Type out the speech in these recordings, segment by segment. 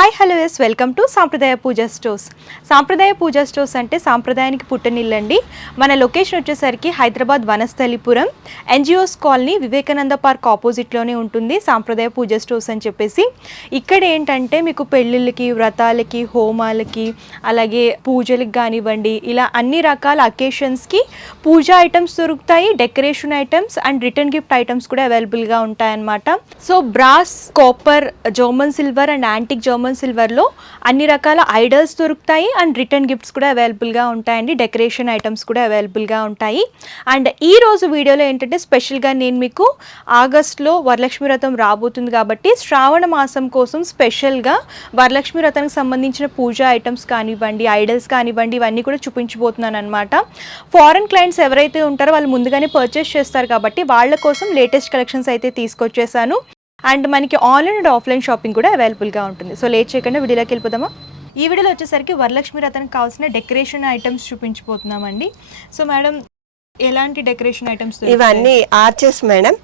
Hi hello yes welcome to Sampradaya Puja stores. సాంప్రదాయ Puja stores అంటే సాంప్రదాయానికి పుట్టనిల్లండి. మన లొకేషన్ వచ్చేసరికి Hyderabad Vanasthalipuram NGOs colony Vivekananda park ఆపోజిట్లోనే ఉంటుంది సాంప్రదాయ పూజా స్టోర్స్ అని చెప్పేసి. ఇక్కడ ఏంటంటే మీకు పెళ్ళిళ్ళకి, వ్రతాలకి, హోమాలకి, అలాగే పూజలకు కానివ్వండి, ఇలా అన్ని రకాల అకేషన్స్కి పూజా ఐటమ్స్ దొరుకుతాయి, decoration items and return gift items కూడా అవైలబుల్గా ఉంటాయన్నమాట. So brass, copper, German silver and antique German సిల్వర్లో అన్ని రకాల ఐడల్స్ దొరుకుతాయి అండ్ రిటర్న్ గిఫ్ట్స్ కూడా అవైలబుల్గా ఉంటాయండి. డెకరేషన్ ఐటమ్స్ కూడా అవైలబుల్గా ఉంటాయి. అండ్ ఈ రోజు వీడియోలో ఏంటంటే స్పెషల్గా నేను మీకు ఆగస్ట్లో వరలక్ష్మి వ్రతం రాబోతుంది కాబట్టి శ్రావణ మాసం కోసం స్పెషల్గా వరలక్ష్మి వ్రతానికి సంబంధించిన పూజా ఐటమ్స్ కానివ్వండి, ఐడల్స్ కానివ్వండి, ఇవన్నీ కూడా చూపించబోతున్నాను అనమాట. ఫారెన్ క్లయింట్స్ ఎవరైతే ఉంటారో వాళ్ళు ముందుగానే పర్చేస్ చేస్తారు కాబట్టి వాళ్ళ కోసం లేటెస్ట్ కలెక్షన్స్ అయితే తీసుకొచ్చేసాను. అండ్ మనకి ఆన్లైన్ అండ్ ఆఫ్లైన్ షాపింగ్ కూడా అవైలబుల్గా ఉంటుంది. సో లేట్ చేయకుండా వీడియోలోకి వెళ్ళిపోదామా. ఈ వీడియోలో వచ్చేసరికి వరలక్ష్మి వ్రతానికి కావాల్సిన డెకరేషన్ ఐటమ్స్ చూపించబోతున్నామండి. సో మేడం, ఎలాంటి డెకరేషన్ ఐటమ్స్? ఇవన్నీ ఆర్చెస్ మేడం.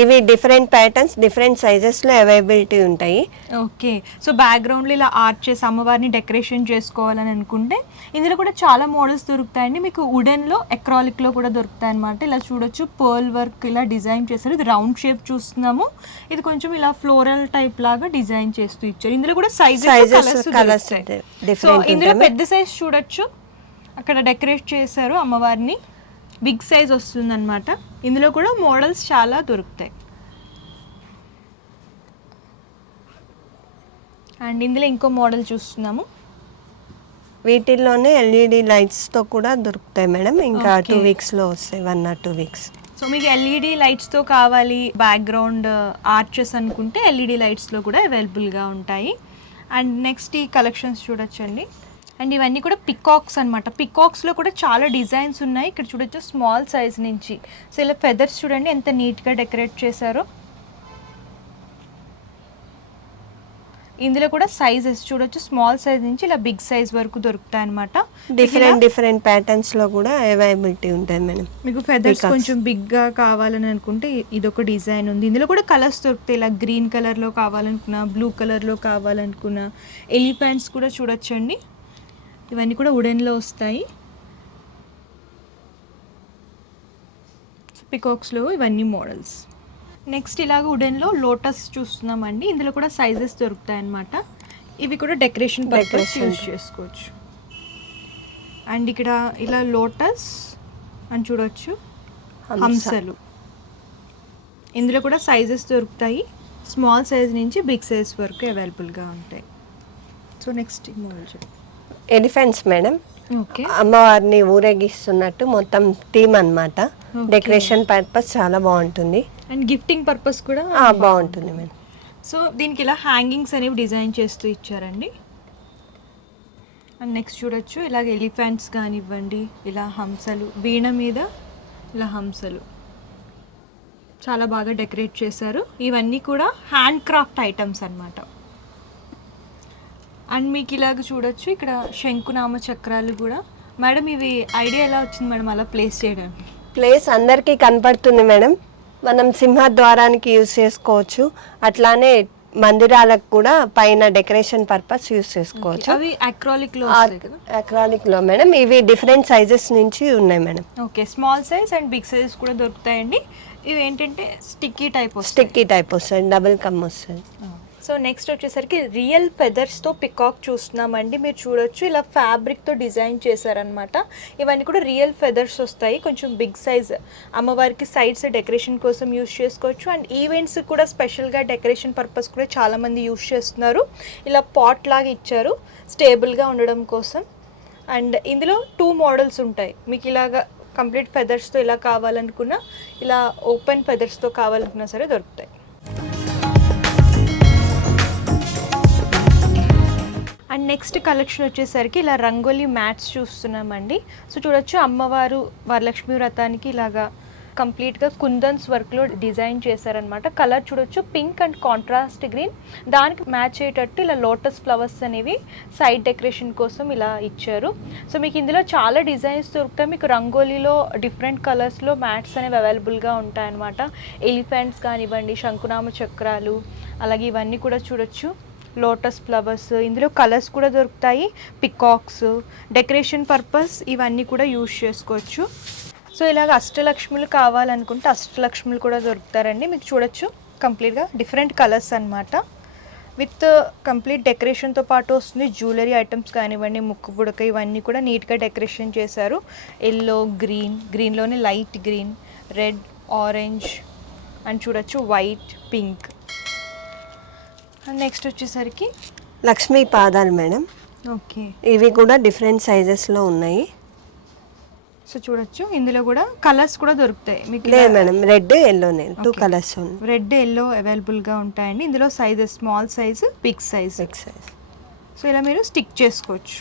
ఇవి డిఫరెంట్ ప్యాటర్న్స్, డిఫరెంట్ సైజెస్లో అవైలబిలిటీ ఉంటాయి. ఓకే. సో బ్యాక్గ్రౌండ్లో ఇలా ఆర్చెస్ అమ్మవారిని డెకరేషన్ చేసుకోవాలని అనుకుంటే ఇందులో కూడా చాలా మోడల్స్ దొరుకుతాయండి. మీకు వుడెన్లో, ఎక్రాలిక్లో కూడా దొరుకుతాయి అనమాట. ఇలా చూడొచ్చు, పర్ల్ వర్క్ ఇలా డిజైన్ చేస్తారు. ఇది రౌండ్ షేప్ చూస్తున్నాము. ఇది కొంచెం ఇలా ఫ్లోరల్ టైప్ లాగా డిజైన్ చేస్తూ ఇచ్చారు. ఇందులో కూడా సైజెస్ కలర్స్. సో ఇందులో పెద్ద సైజ్ చూడొచ్చు, అక్కడ డెకరేట్ చేశారు అమ్మవారిని. బిగ్ సైజ్ వస్తుందన్నమాట. ఇందులో కూడా మోడల్స్ చాలా దొరుకుతాయి. అండ్ ఇందులో ఇంకో మోడల్ చూస్తున్నాము. వీటిల్లోనే ఎల్ఈడి లైట్స్తో కూడా దొరుకుతాయి మేడం. ఇంకా 2 వీక్స్లో వస్తాయి, 1 or 2 weeks. సో మీకు ఎల్ఈడి లైట్స్తో కావాలి, బ్యాక్గ్రౌండ్ ఆర్చెస్ అనుకుంటే ఎల్ఈడి లైట్స్లో కూడా అవైలబుల్గా ఉంటాయి. అండ్ నెక్స్ట్ ఈ కలెక్షన్స్ చూడొచ్చండి. అండ్ ఇవన్నీ కూడా పికాక్స్ అనమాట. పికాక్స్లో కూడా చాలా డిజైన్స్ ఉన్నాయి. ఇక్కడ చూడొచ్చు స్మాల్ సైజ్ నుంచి. సో ఇలా ఫెదర్స్ చూడండి ఎంత నీట్గా డెకరేట్ చేశారో. ఇందులో కూడా సైజెస్ చూడొచ్చు, స్మాల్ సైజ్ నుంచి ఇలా బిగ్ సైజ్ వరకు దొరుకుతాయి అనమాట. డిఫరెంట్ ప్యాటర్న్స్లో కూడా అవైలబిలిటీ ఉంటాయి మేడం. మీకు ఫెదర్స్ కొంచెం బిగ్గా కావాలని అనుకుంటే ఇదొక డిజైన్ ఉంది. ఇందులో కూడా కలర్స్ దొరుకుతాయి. ఇలా గ్రీన్ కలర్లో కావాలనుకున్నా, బ్లూ కలర్లో కావాలనుకున్నా. ఎలిఫెంట్స్ కూడా చూడొచ్చండి. ఇవన్నీ కూడా వుడెన్లో వస్తాయి. పికాక్స్లో ఇవన్నీ మోడల్స్. నెక్స్ట్ ఇలాగ వుడెన్లో లోటస్ చూస్తున్నామండి. ఇందులో కూడా సైజెస్ దొరుకుతాయి అన్నమాట. ఇవి కూడా డెకరేషన్ పర్పస్ యూజ్ చేసుకోవచ్చు. అండ్ ఇక్కడ ఇలా లోటస్ అని చూడవచ్చు, హంసలు. ఇందులో కూడా సైజెస్ దొరుకుతాయి. స్మాల్ సైజ్ నుంచి బిగ్ సైజ్ వరకు అవైలబుల్గా ఉంటాయి. So next model elephants madam. Okay. అమ్మవారిని ఊరేగిస్తున్నట్టు మొత్తం థీమ్ అన్నమాట. డెకరేషన్ పర్పస్ చాలా బాగుంటుంది. అండ్ గిఫ్టింగ్ పర్పస్ కూడా బాగుంటుంది మేడం. సో దీనికి ఇలా హ్యాంగింగ్స్ అనేవి డిజైన్ చేస్తూ ఇచ్చారండి. అండ్ నెక్స్ట్ చూడొచ్చు, ఇలాగ ఎలిఫెంట్స్ కానివ్వండి, ఇలా హంసలు, వీణ మీద ఇలా హంసలు చాలా బాగా డెకరేట్ చేశారు. ఇవన్నీ కూడా హ్యాండ్ క్రాఫ్ట్ ఐటమ్స్ అన్నమాట. అండ్ మీకు ఇలాగ చూడొచ్చు, ఇక్కడ శంకునామ చక్రాలు కూడా. మేడం, ఇవి ఐడియా ఎలా వచ్చింది మేడం అలా ప్లేస్ చేయడానికి? ప్లేస్ అందరికీ కనపడుతుంది మేడం. మనం సింహద్వారానికి యూజ్ చేసుకోవచ్చు, అట్లానే మందిరాలకు కూడా పైన డెకరేషన్ పర్పస్ యూజ్ చేసుకోవచ్చు. అవి అక్రాలిక్లో అక్రాలిక్లో మేడం. ఇవి డిఫరెంట్ సైజెస్ నుంచి ఉన్నాయి madam. Okay. Small size and big size కూడా దొరుకుతాయండి. ఇవి ఏంటంటే స్టిక్కీ టైప్ వస్తుంది, డబుల్ కమ్ వస్తుంది. సో నెక్స్ట్ వచ్చేసరికి రియల్ ఫెదర్స్తో పికాక్ చూస్తున్నామండి. మీరు చూడొచ్చు, ఇలా ఫ్యాబ్రిక్తో డిజైన్ చేశారనమాట. ఇవన్నీ కూడా రియల్ ఫెదర్స్ వస్తాయి. కొంచెం బిగ్ సైజ్ అమ్మవారికి సైడ్స్ డెకరేషన్ కోసం యూస్ చేసుకోవచ్చు. అండ్ ఈవెంట్స్ కూడా స్పెషల్గా డెకరేషన్ పర్పస్ కూడా చాలామంది యూస్ చేస్తున్నారు. ఇలా పాట్ లాగా ఇచ్చారు స్టేబుల్గా ఉండడం కోసం. అండ్ ఇందులో 2 మోడల్స్ ఉంటాయి. మీకు ఇలాగా కంప్లీట్ ఫెదర్స్తో ఇలా కావాలనుకున్నా, ఇలా ఓపెన్ ఫెదర్స్తో కావాలనుకున్నా సరే దొరుకుతాయి. అండ్ నెక్స్ట్ కలెక్షన్ వచ్చేసరికి ఇలా రంగోలీ మ్యాట్స్ చూస్తున్నామండి. సో చూడొచ్చు, అమ్మవారు వరలక్ష్మి వ్రతానికి ఇలాగా కంప్లీట్గా కుందన్స్ వర్క్లో డిజైన్ చేశారనమాట. కలర్ చూడొచ్చు, పింక్ అండ్ కాంట్రాస్ట్ గ్రీన్. దానికి మ్యాచ్ అయ్యేటట్టు ఇలా లోటస్ ఫ్లవర్స్ అనేవి సైడ్ డెకరేషన్ కోసం ఇలా ఇచ్చారు. సో మీకు ఇందులో చాలా డిజైన్స్ దొరుకుతాయి. మీకు రంగోలీలో డిఫరెంట్ కలర్స్లో మ్యాట్స్ అనేవి అవైలబుల్గా ఉంటాయన్నమాట. ఎలిఫెంట్స్ కానివ్వండి, శంకునామ చక్రాలు, అలాగే ఇవన్నీ కూడా చూడొచ్చు. లోటస్ ఫ్లవర్స్, ఇందులో కలర్స్ కూడా దొరుకుతాయి, పికాక్స్, డెకరేషన్ పర్పస్ ఇవన్నీ కూడా యూజ్ చేసుకోవచ్చు. సో ఇలాగ అష్టలక్ష్ములు కావాలనుకుంటే అష్టలక్ష్ములు కూడా దొరుకుతారండి. మీకు చూడొచ్చు కంప్లీట్గా డిఫరెంట్ కలర్స్ అన్నమాట. విత్ కంప్లీట్ డెకరేషన్తో పాటు వస్తుంది. జ్యువెలరీ ఐటమ్స్ కానివ్వండి, ముక్కు పుడక ఇవన్నీ కూడా నీట్గా డెకరేషన్ చేశారు. ఎల్లో, గ్రీన్లోనే లైట్ గ్రీన్, రెడ్, ఆరెంజ్ అని చూడొచ్చు, వైట్, పింక్. అండ్ నెక్స్ట్ వచ్చేసరికి లక్ష్మీ పాదాలు మేడం. ఓకే, ఇవి కూడా డిఫరెంట్ సైజెస్లో ఉన్నాయి. సో చూడొచ్చు ఇందులో కూడా కలర్స్ కూడా దొరుకుతాయి మీకు. లేదు మేడం, రెడ్ ఎల్లోనే 2 కలర్స్ ఉన్నాయి. రెడ్, ఎల్లో అవైలబుల్గా ఉంటాయండి. ఇందులో sizes small size, big size. So ఇలా మీరు స్టిక్ చేసుకోవచ్చు.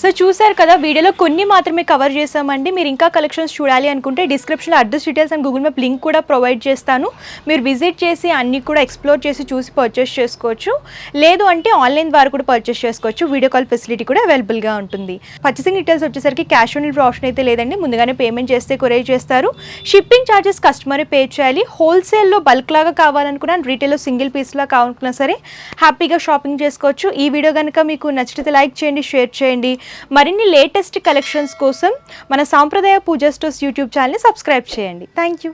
సో చూసారు కదా, వీడియోలో కొన్ని మాత్రమే కవర్ చేసామండి. మీరు ఇంకా కలెక్షన్స్ చూడాలి అనుకుంటే డిస్క్రిప్షన్లో address details and Google map link కూడా ప్రొవైడ్ చేస్తాను. మీరు విజిట్ చేసి అన్నీ కూడా ఎక్స్ప్లోర్ చేసి చూసి పర్చేస్ చేసుకోవచ్చు. లేదు అంటే ఆన్లైన్ ద్వారా కూడా పర్చేస్ చేసుకోవచ్చు. వీడియో కాల్ ఫెసిలిటీ కూడా అవైలబుల్గా ఉంటుంది. పర్చేసింగ్ డీటెయిల్స్ వచ్చేసరికి క్యాష్ ఆన్ డెలివరీ ఆప్షన్ అయితే లేదండి. ముందుగానే పేమెంట్ చేస్తే కొరియర్ చేస్తారు. షిప్పింగ్ ఛార్జెస్ కస్టమరే పే చేయాలి. హోల్సేల్లో బల్క్ లాగా కావాలనుకున్నా, రీటైల్లో సింగిల్ పీస్లా కావాలనుకున్నా సరే హ్యాపీగా షాపింగ్ చేసుకోవచ్చు. ఈ వీడియో కనుక మీకు నచ్చితే లైక్ చేయండి, షేర్ చేయండి. మరిన్ని లేటెస్ట్ కలెక్షన్స్ కోసం మన సాంప్రదాయ పూజా స్టోర్స్ యూట్యూబ్ ఛానల్ని సబ్స్క్రైబ్ చేయండి. Thank you.